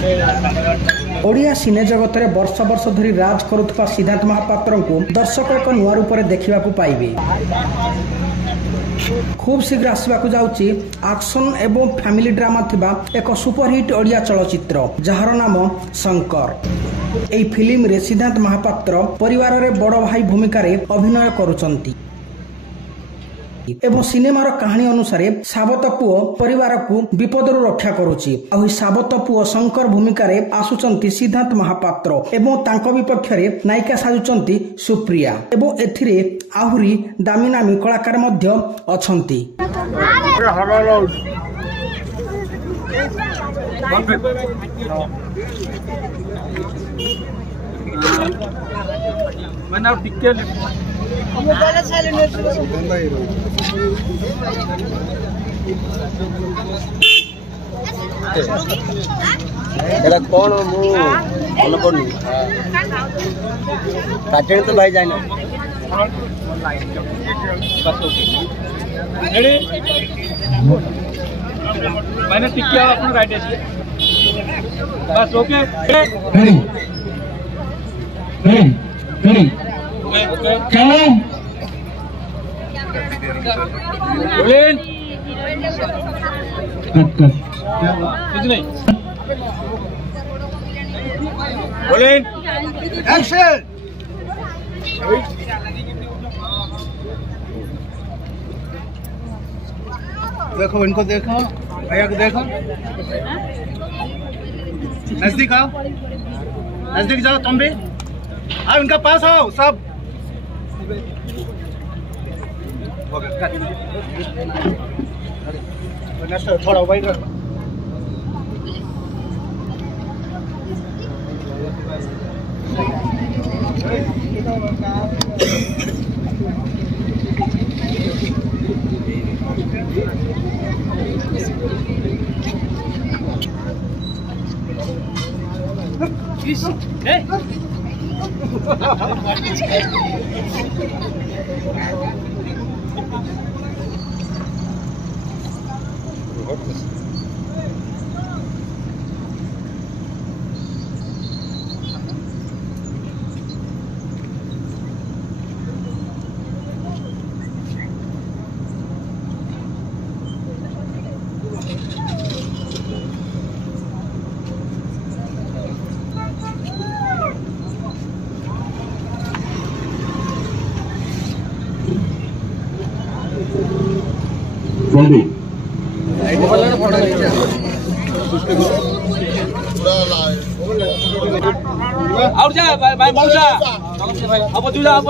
ओडिया सिने जगत में वर्ष वर्ष धरी राज करुवा सिद्धार्थ महापात्र को दर्शक एक नुआ रूप में देखा पाइबे। खूब शीघ्र आसवाक जाउची एक्शन एवं फैमिली ड्रामा थिबा एक सुपरहिट ओडिया चलचित्र जार नाम शंकर। एई फिल्म रे सिद्धार्थ महापात्र परिवार रे बड़ भाई भूमिका रे अभिनय करुचंती एवं सिनेमार कहानी अनुसार सावत पुओ परिवार को विपदरु रक्षा करुची। आ सावत पुओ शंकर भूमिका रे आसुचंती सिद्धार्थ महापात्र एवं तांको विपक्ष रे नायिका साजुचंती सुप्रिया एवं एथिरे आहुरी दामी नामी कलाकार मध्य अछंती। कौन भल पड़नी काटे तो भाई जाए मैंने टिकिया अपना राइट है बस ओके चलो बोलें कुछ नहीं बोलें एक्शन। देखो इनको देखो भैया को देखो नजदीक आओ नजदीक जाओ तुम भी आओ इनका पास आओ सब थोड़ा वही रखो। और जा भाई मौजा अब जुला